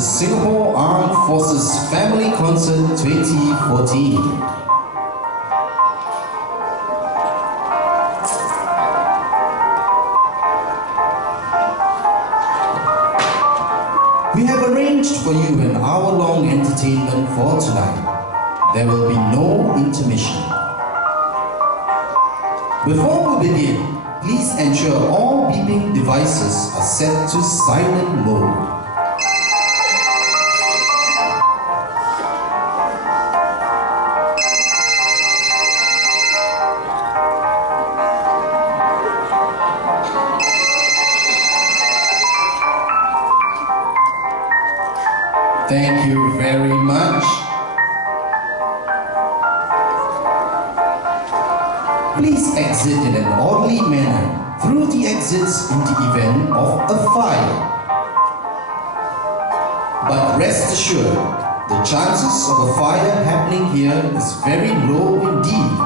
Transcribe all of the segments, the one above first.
Singapore Armed Forces Family Concert 2014. We have arranged for you an hour-long entertainment for tonight. There will be no intermission. Before we begin, please ensure all beeping devices are set to silent mode. Thank you very much. Please exit in an orderly manner through the exits in the event of a fire. But rest assured, the chances of a fire happening here is very low indeed.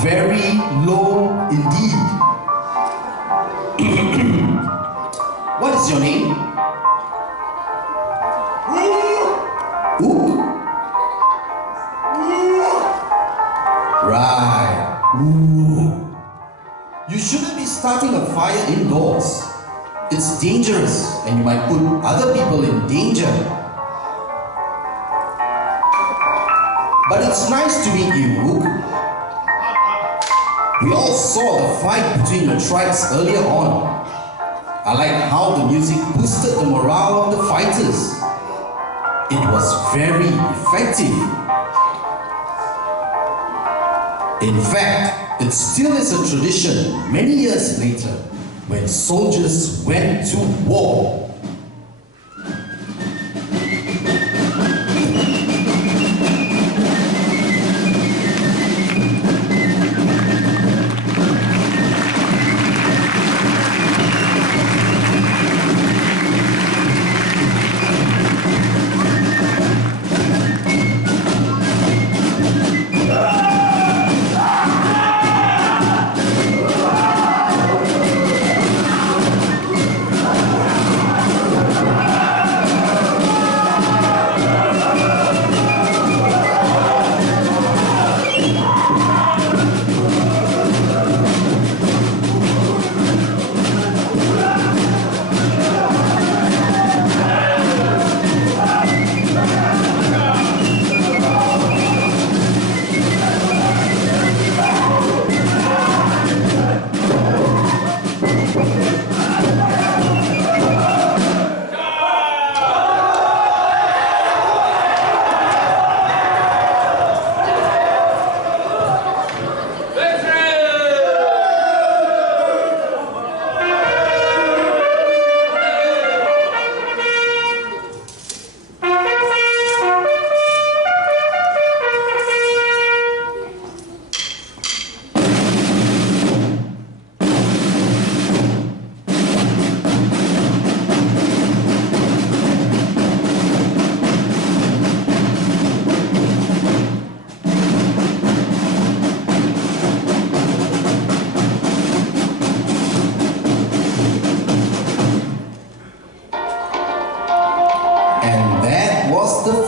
Very low indeed. What is your name? Ook? Right. Ooh. You shouldn't be starting a fire indoors. It's dangerous and you might put other people in danger. But it's nice to meet you, Ook. We all saw the fight between the tribes earlier on. I like how the music boosted the morale of the fighters. It was very effective. In fact, it still is a tradition many years later when soldiers went to war.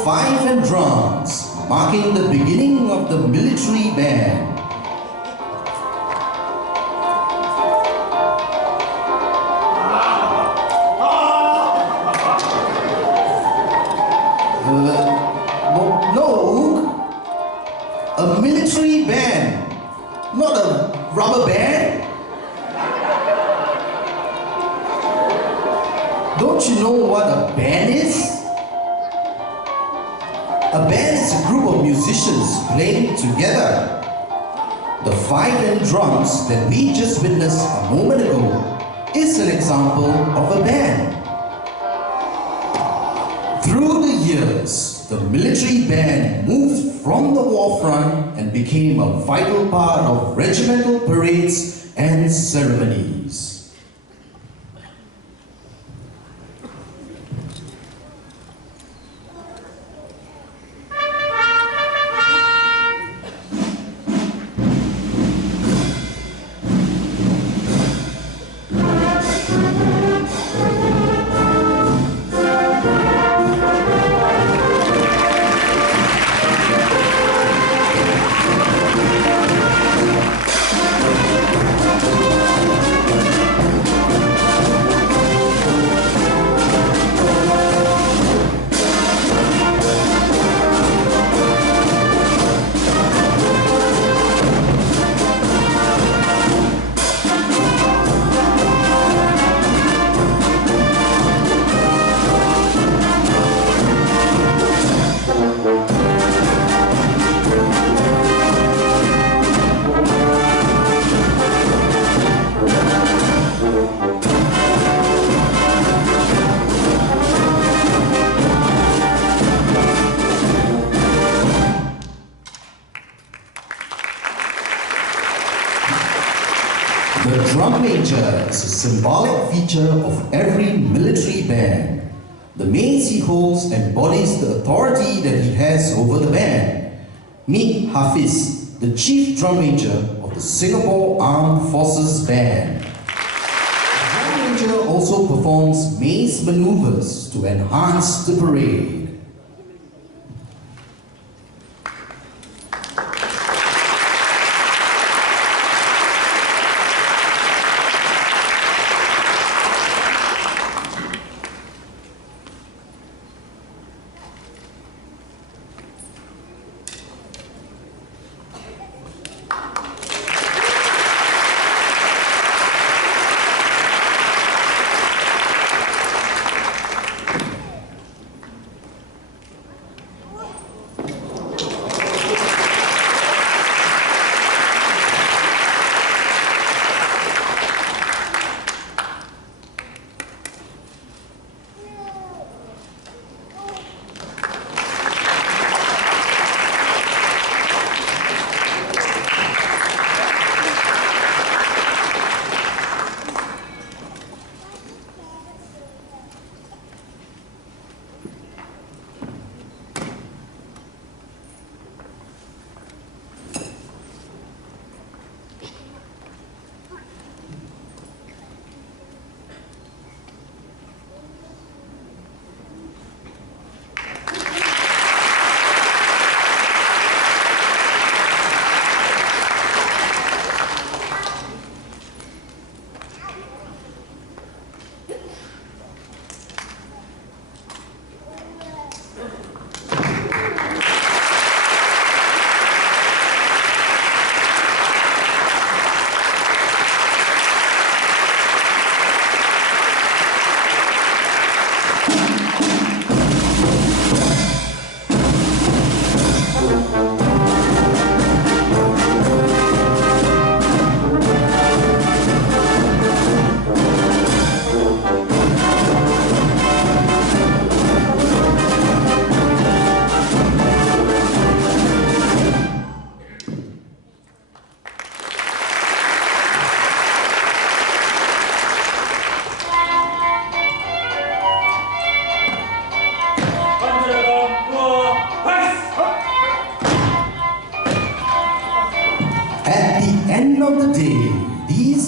Fife Drums, marking the beginning of the military band. No, a military band, not a rubber band. Don't you know what a band is? A band is a group of musicians playing together. The Fife Drums that we just witnessed a moment ago is an example of a band. Through the years, the military band moved from the war front and became a vital part of regimental parades and ceremonies. drum major is a symbolic feature of every military band. The mace he holds embodies the authority that he has over the band. Meet Hafiz, the chief drum major of the Singapore Armed Forces Band. The drum major also performs mace maneuvers to enhance the parade.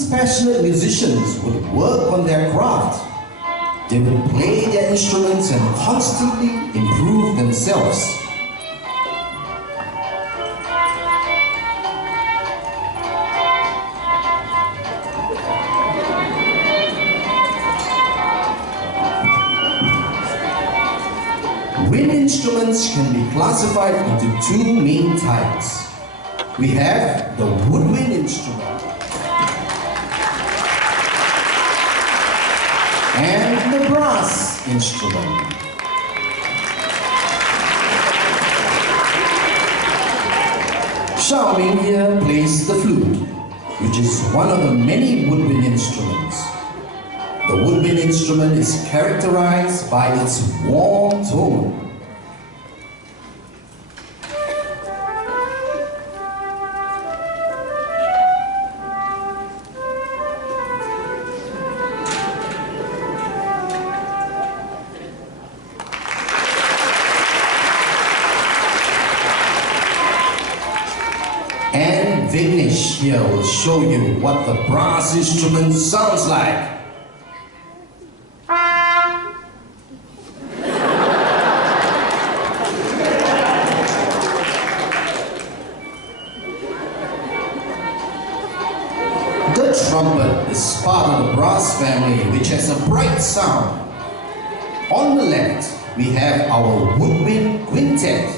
Passionate musicians would work on their craft. They would play their instruments and constantly improve themselves. Wind instruments can be classified into two main types. We have the woodwind instrument and the brass instrument. Xiaoming here plays the flute, which is one of the many woodwind instruments. The woodwind instrument is characterized by its warm tone. And Vignesh here will show you what the brass instrument sounds like. The trumpet is part of the brass family, which has a bright sound. On the left, we have our woodwind quintet.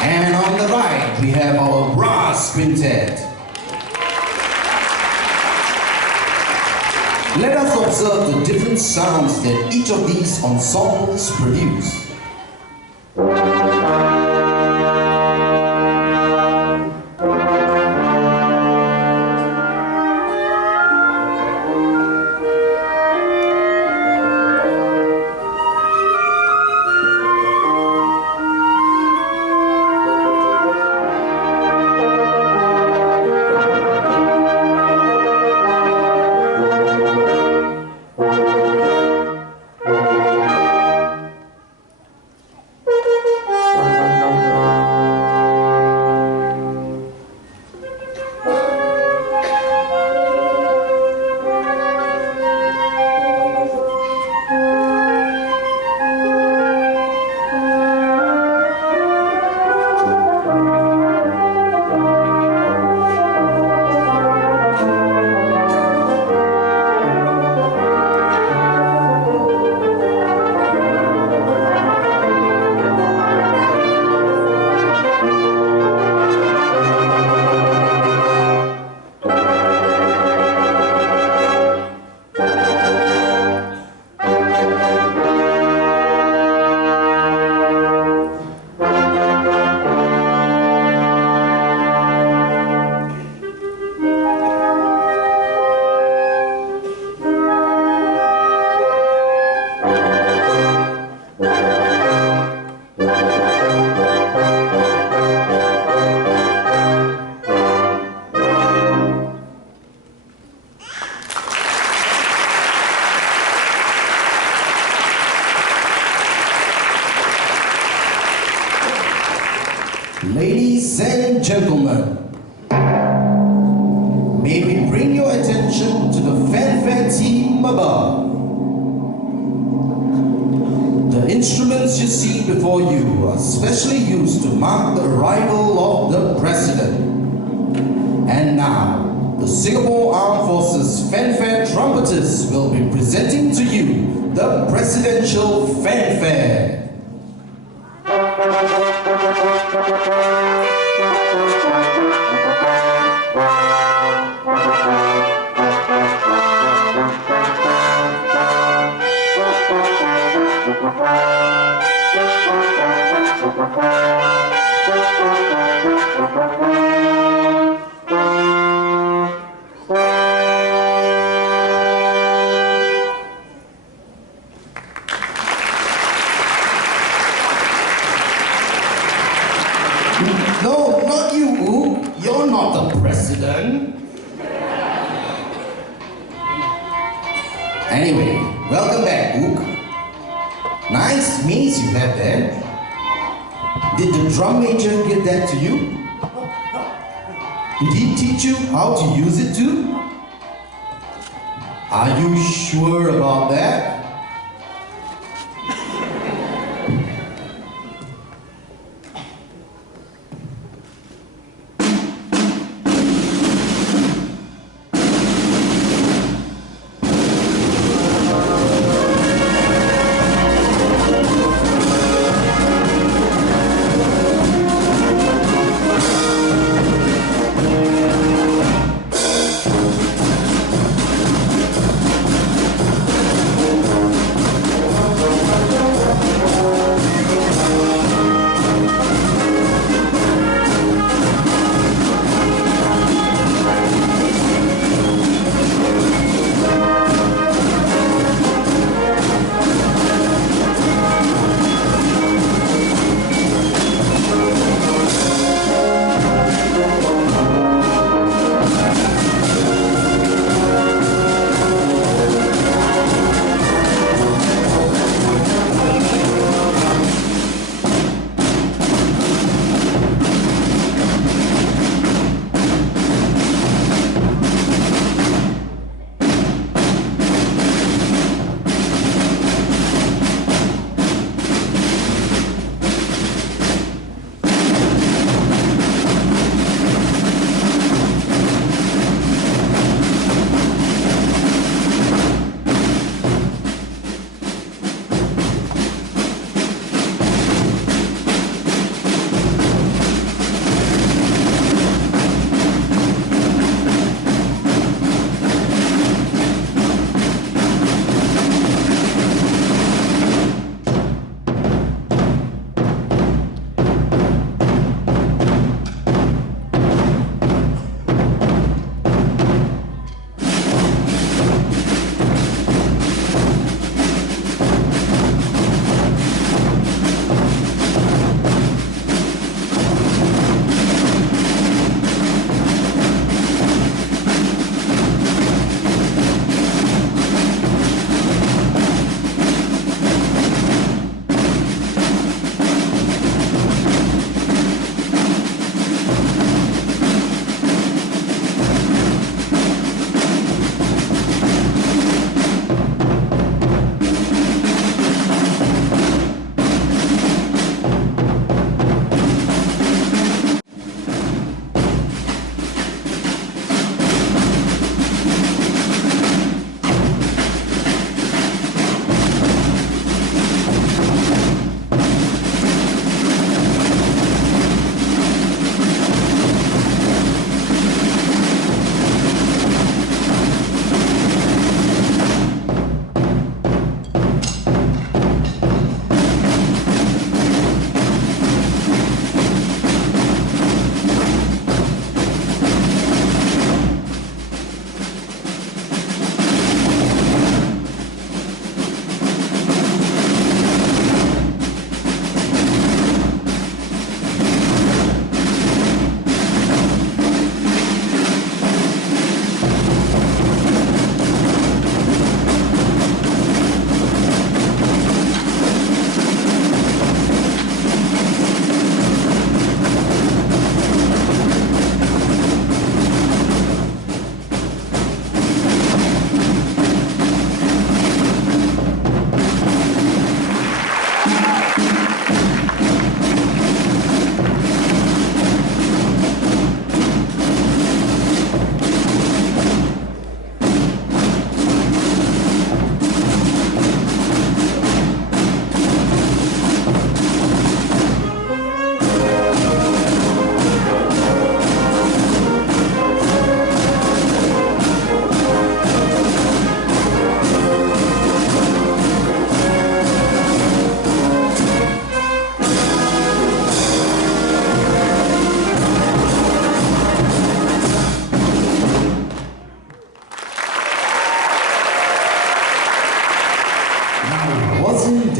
And on the right, we have our brass quintet. Let us observe the different sounds that each of these ensembles produce. Ladies and gentlemen, may we bring your attention to the fanfare team above. The instruments you see before you are specially used to mark the arrival of the President. And now, the Singapore Armed Forces Fanfare Trumpets will be presenting to you the Presidential Fanfare. No, not you, Ook. You're not the President. Anyway, welcome back, Ook. Nice maze you have there. Did the drum major give that to you? Did he teach you how to use it too? Are you sure about that?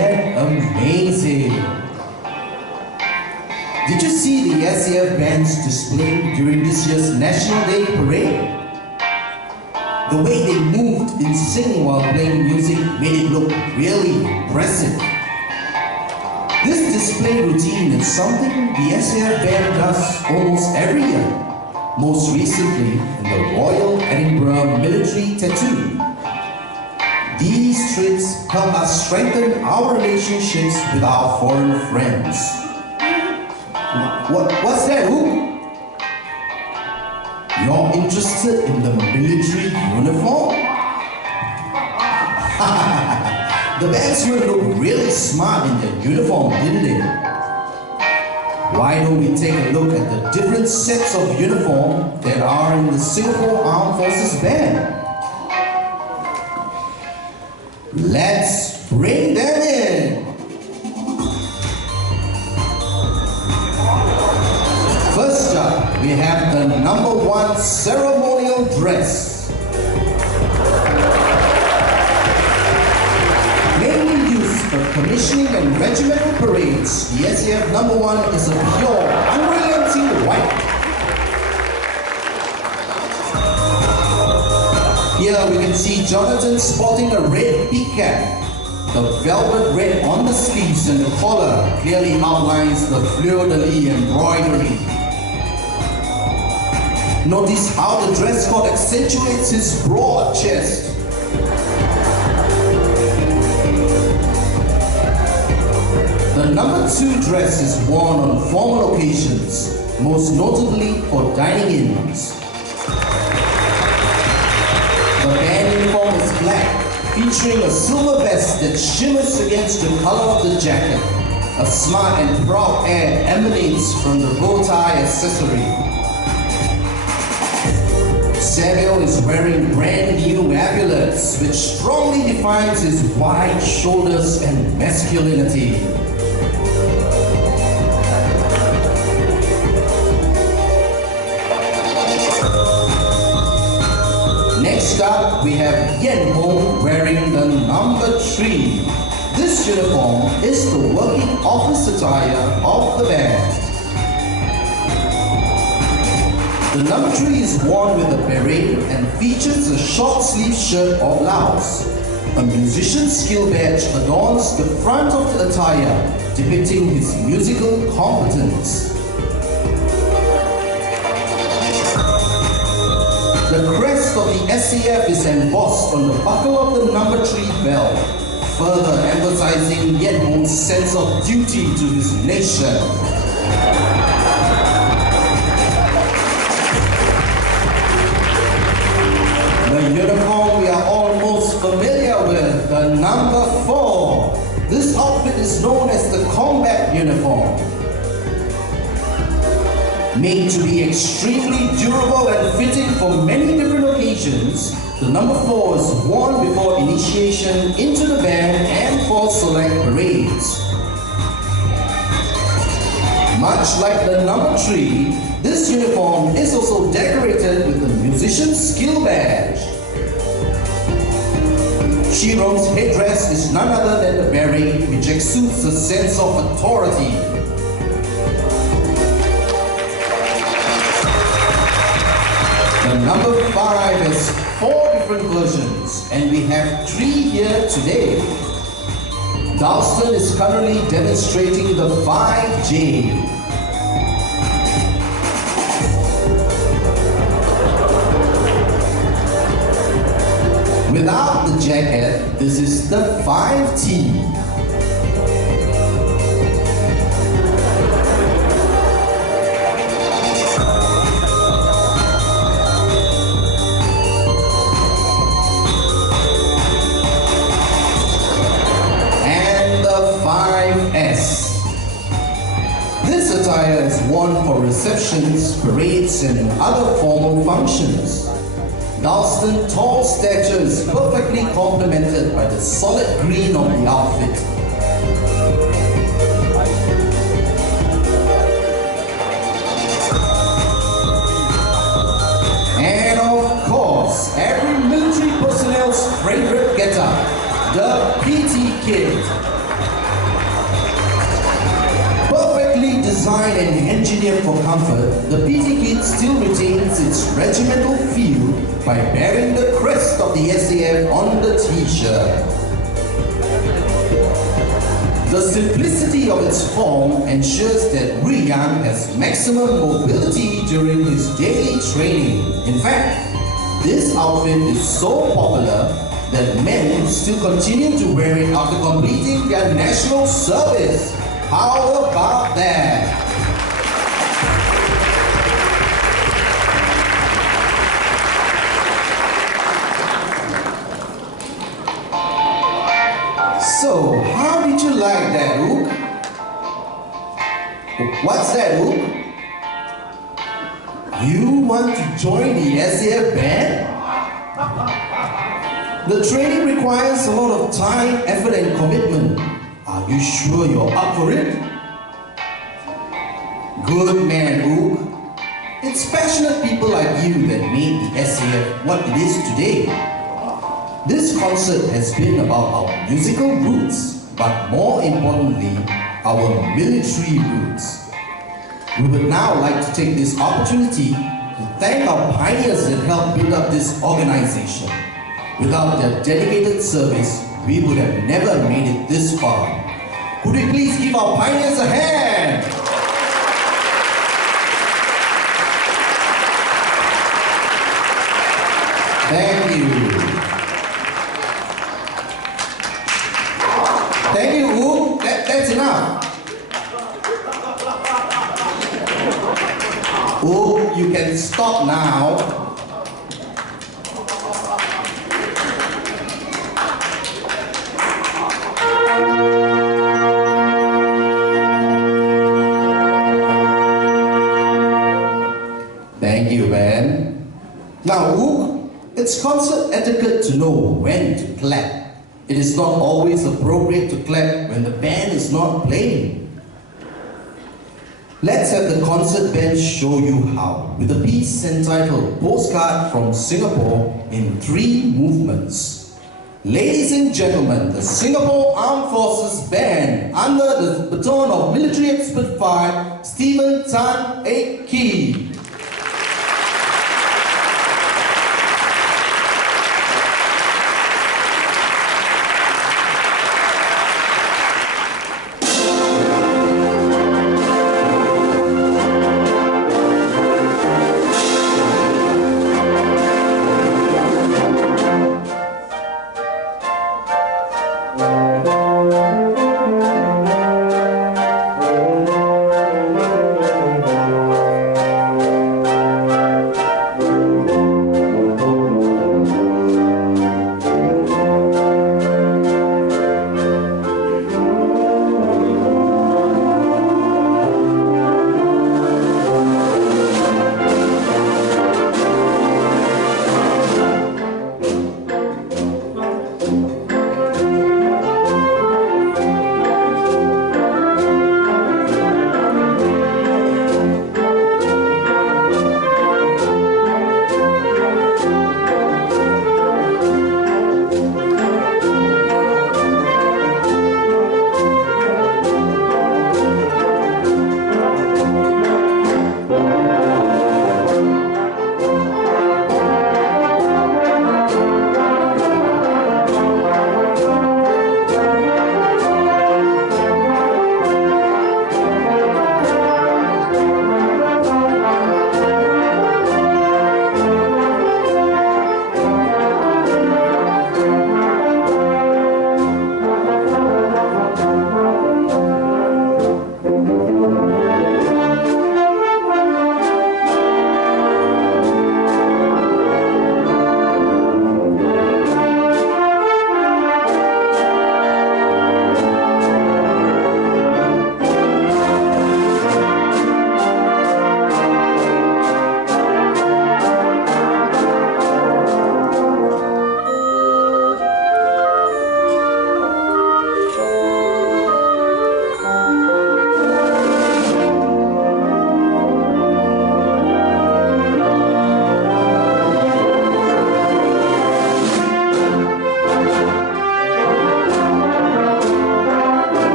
that amazing? Did you see the SAF bands displayed during this year's National Day Parade? The way they moved in sync while playing music made it look really impressive. This display routine is something the SAF band does almost every year, most recently in the Royal Edinburgh Military Tattoo. These trips help us strengthen our relationships with our foreign friends. What's that, Who? You're interested in the military uniform? The bandsmen look really smart in their uniform, didn't they? Why don't we take a look at the different sets of uniform that are in the Singapore Armed Forces Band? Let's bring them in! First up, we have the number 1 ceremonial dress. Mainly used for commissioning and regimental parades, the SAF number 1 is a pure, unrelenting white. Here we can see Jonathan sporting a red peak cap. The velvet red on the sleeves and the collar clearly outlines the fleur-de-lis embroidery. Notice how the dress code accentuates his broad chest. The number 2 dress is worn on formal occasions, most notably for dining-ins. The band uniform is black, featuring a silver vest that shimmers against the color of the jacket. A smart and proud air emanates from the bow tie accessory. SAFVL is wearing brand new epaulets, which strongly defines his wide shoulders and masculinity. Next up, we have Yen Hong wearing the number 3. This uniform is the working office attire of the band. The number 3 is worn with a beret and features a short sleeve shirt or blouse. A musician's skill badge adorns the front of the attire, depicting his musical competence. The crest of the SAF is embossed on the buckle of the number 3 belt, further emphasizing Yen Hong's sense of duty to his nation. The uniform we are all most familiar with, the number 4. This outfit is known as the combat uniform. Made to be extremely durable and fitting for many different occasions, the number 4 is worn before initiation into the band and for select parades. Much like the number 3, this uniform is also decorated with the musician's skill badge. Shirong's headdress is none other than the beret, which exudes a sense of authority. The number 5 has 4 different versions, and we have 3 here today. Dalston is currently demonstrating the 5J. Without the jacket, this is the 5T. This attire is worn for receptions, parades, and other formal functions. Dalston's tall stature is perfectly complemented by the solid green of the outfit. And of course, every military personnel's favorite getup, the PT kit. designed and engineered for comfort, the PT kit still retains its regimental feel by bearing the crest of the SAF on the t-shirt. The simplicity of its form ensures that Riyang has maximum mobility during his daily training. In fact, this outfit is so popular that men still continue to wear it after completing their national service. How about that? So, how did you like that, Ook? What's that, Ook? You want to join the SAF band? The training requires a lot of time, effort and commitment. Are you sure you're up for it? Good man, Ook. It's passionate people like you that made the SAF what it is today. This concert has been about our musical roots, but more importantly, our military roots. We would now like to take this opportunity to thank our pioneers that helped build up this organization. Without their dedicated service, we would have never made it this far. Could we please give our pioneers a hand? Thank you. Thank you, Ook. That's enough. Ook, you can stop now. Thank you, man. Now, Ook, it's concert etiquette to know when to clap. It is not always appropriate to clap when the band is not playing. Let's have the concert band show you how, with a piece entitled Postcard from Singapore in 3 movements. Ladies and gentlemen, the Singapore Armed Forces Band, under the baton of military expert 5, Stephen Tan Ek Kee.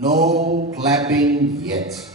No clapping yet.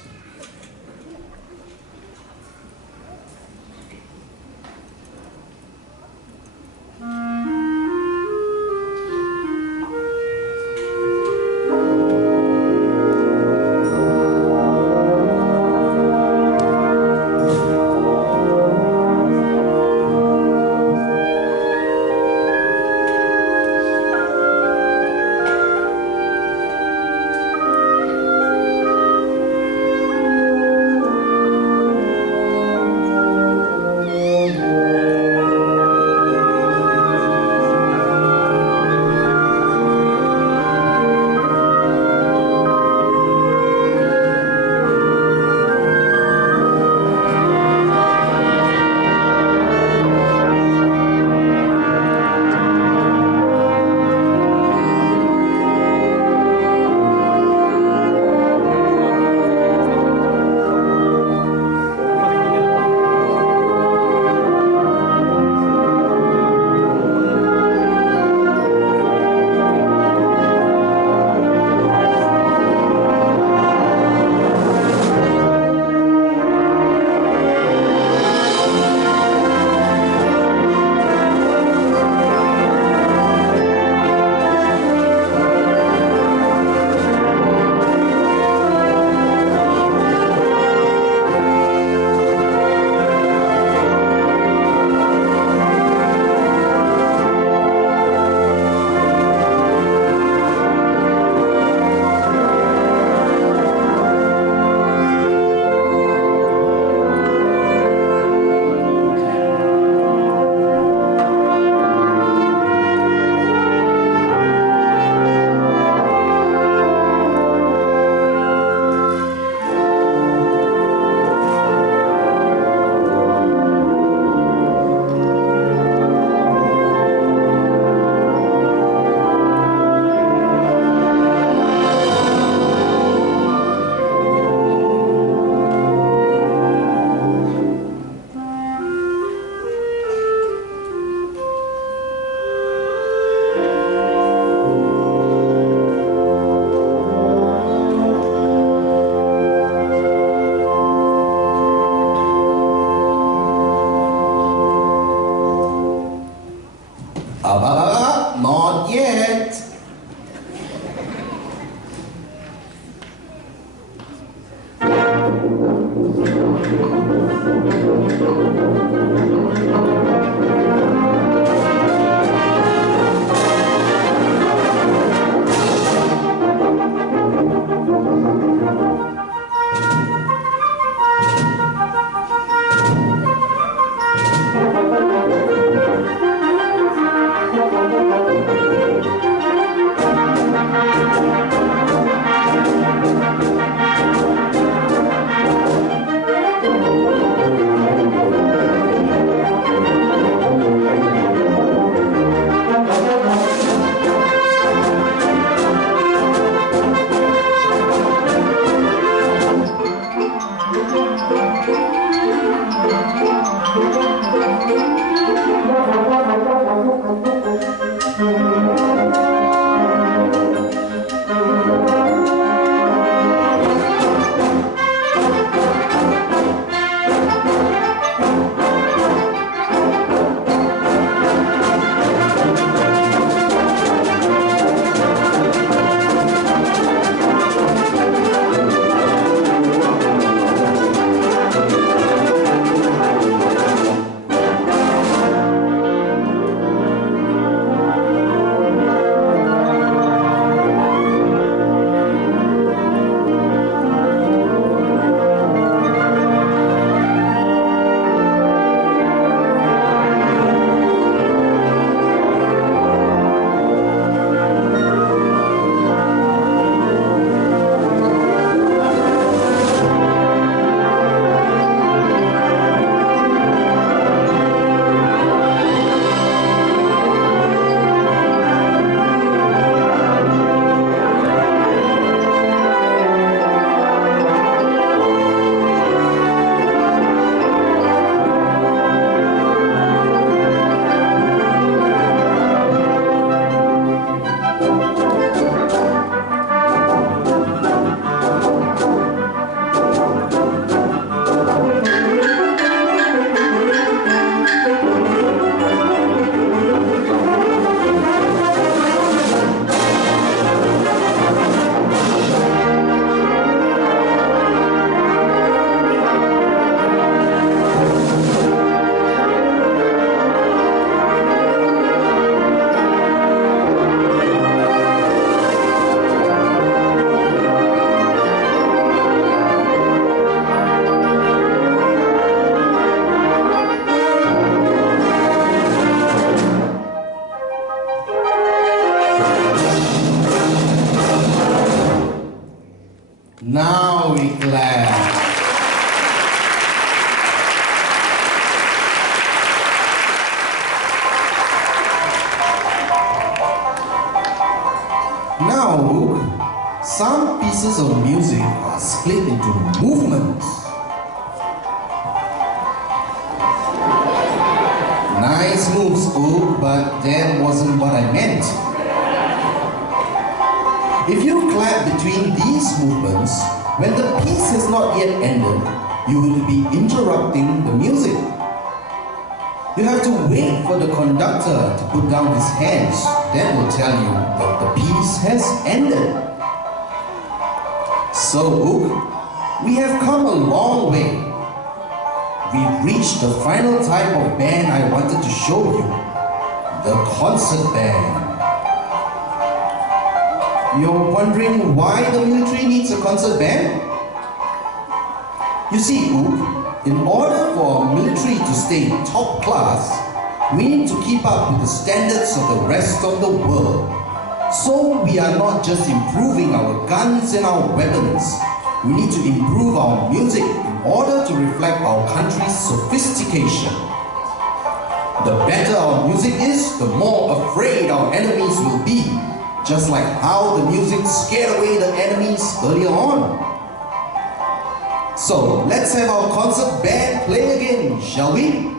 Not yet. Now we clap. Now, some pieces of music are split into movements. Nice moves, Oog, but that wasn't what I meant. If you clap between these movements, when the piece has not yet ended, you will be interrupting the music. You have to wait for the conductor to put down his hands. That will tell you that the piece has ended. So, Oog, we have come a long way. We've reached the final type of band I wanted to show you, the concert band. You're wondering why the military needs a concert band? You see, Oog, in order for our military to stay top class, we need to keep up with the standards of the rest of the world. So we are not just improving our guns and our weapons. We need to improve our music in order to reflect our country's sophistication. The better our music is, the more afraid our enemies will be. Just like how the music scared away the enemies earlier on. So, let's have our concert band play again, shall we?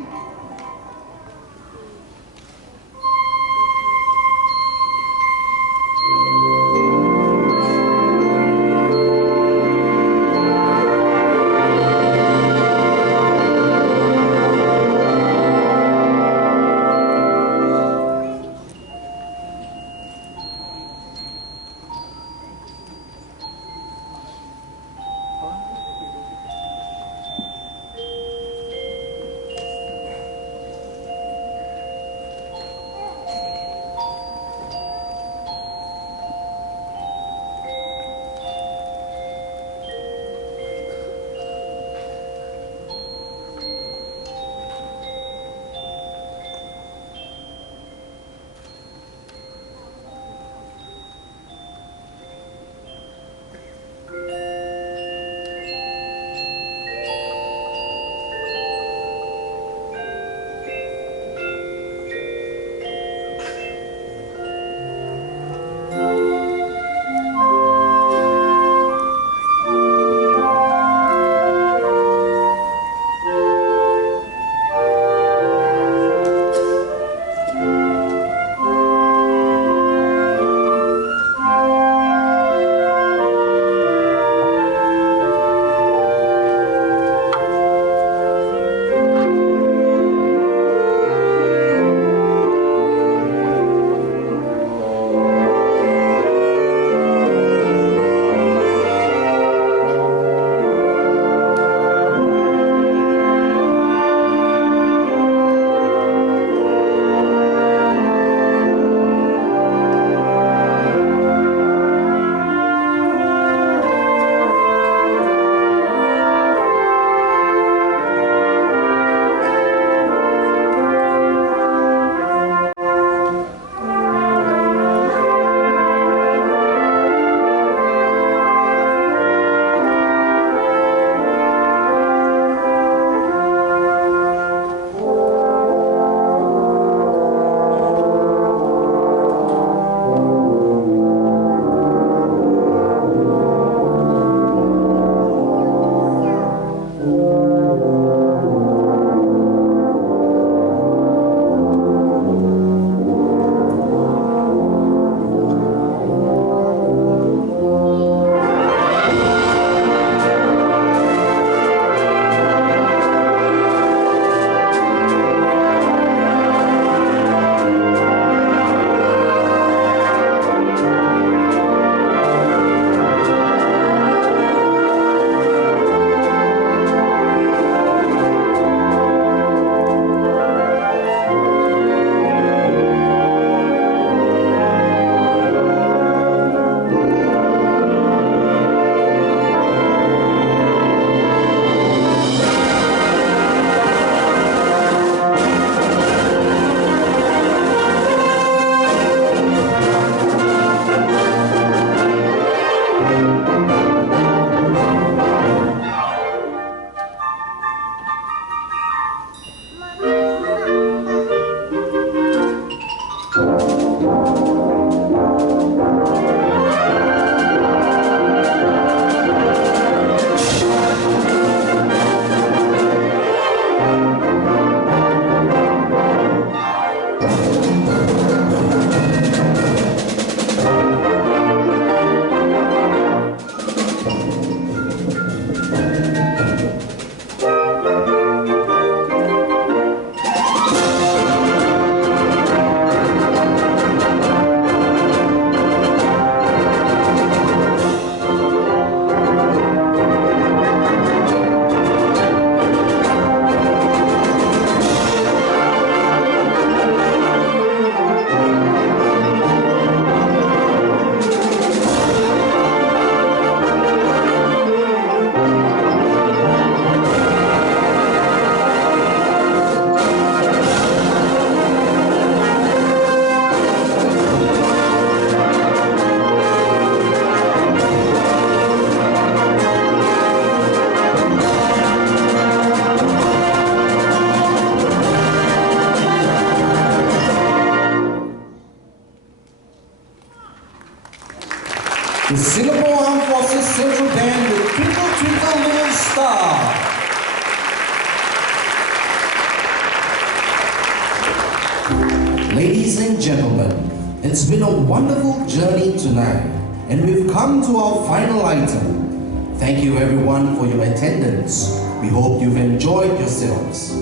it's been a wonderful journey tonight, and we've come to our final item. Thank you everyone for your attendance. We hope you've enjoyed yourselves.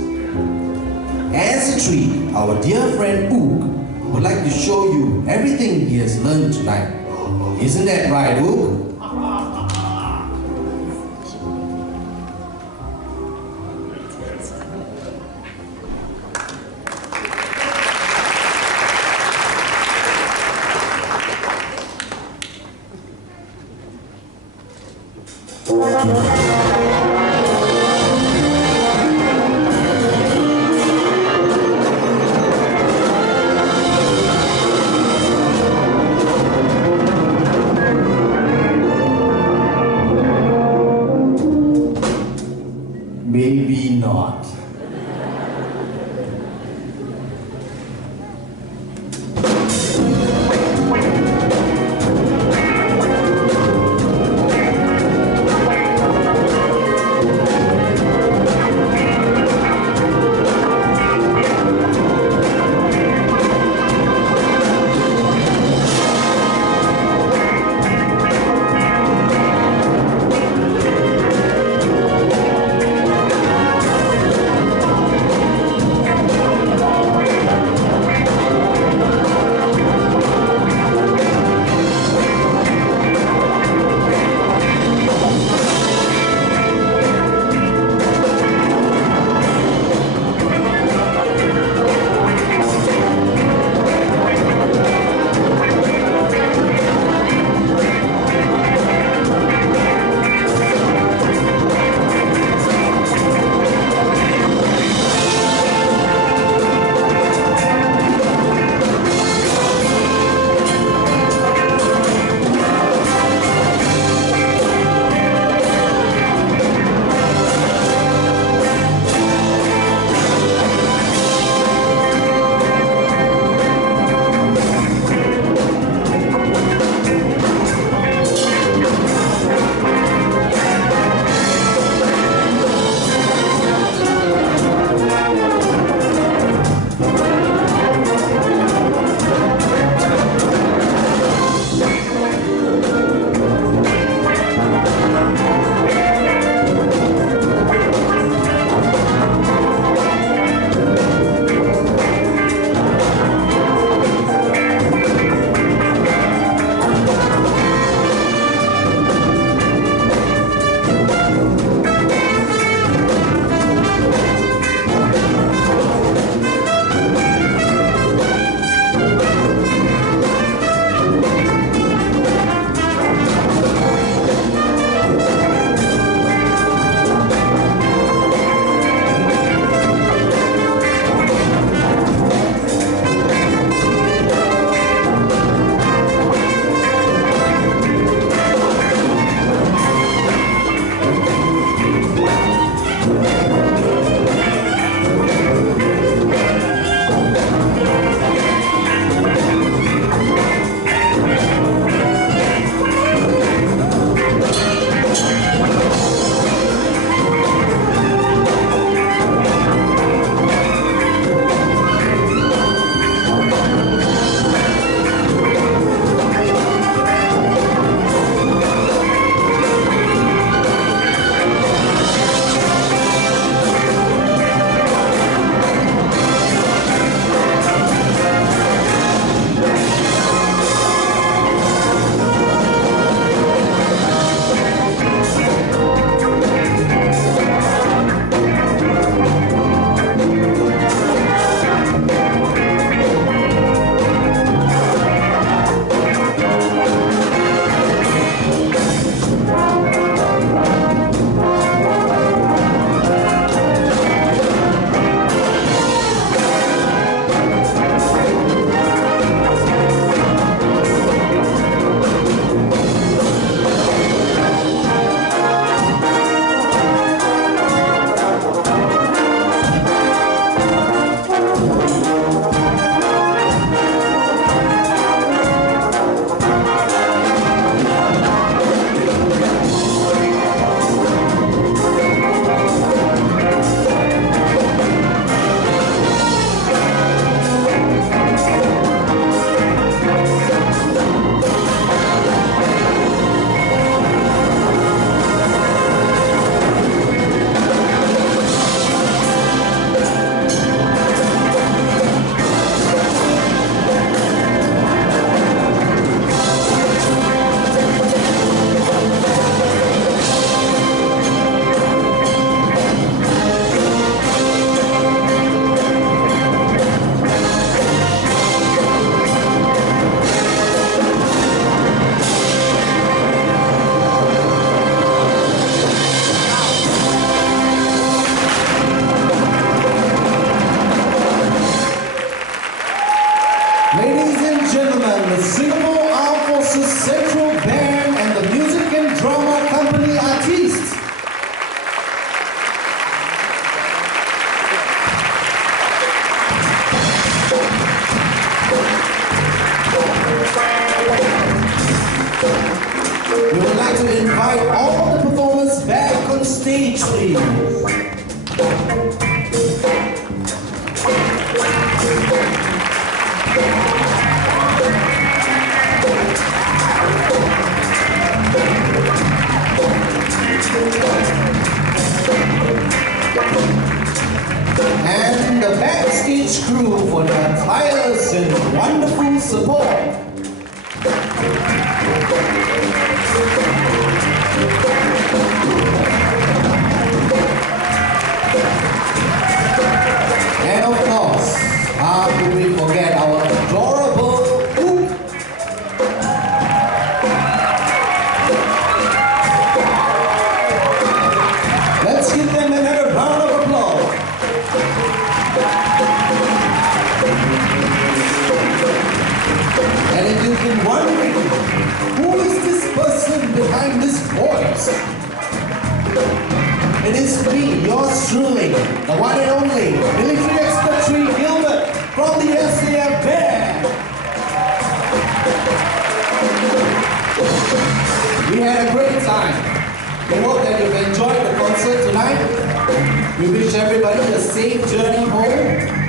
As a treat, our dear friend Ook would like to show you everything he has learned tonight. Isn't that right, Ook? Maybe not. stage, please. And the backstage crew for their tireless and wonderful support. And of course, how could we forget our adorable Oop? Let's give them another round of applause. And if you've been wondering, who is this person behind this voice? It is me, yours truly, the one and only military expert Gilbert from the SAF Band. We had a great time. We hope that you've enjoyed the concert tonight. We wish everybody a safe journey home.